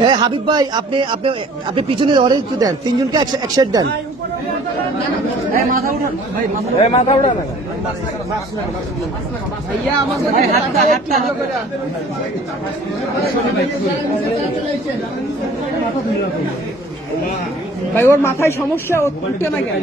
হ্যাঁ হাবিব ভাই আপনি আপনি আপনি পিছনে অরেঞ্জ তো দেন। তিনজনকে এক সেট দেন। ভাই ওর মাথায় সমস্যা উঠতে না কেন?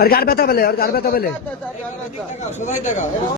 আর গার ব্যথা বলে আর গার ব্যথা পেলে?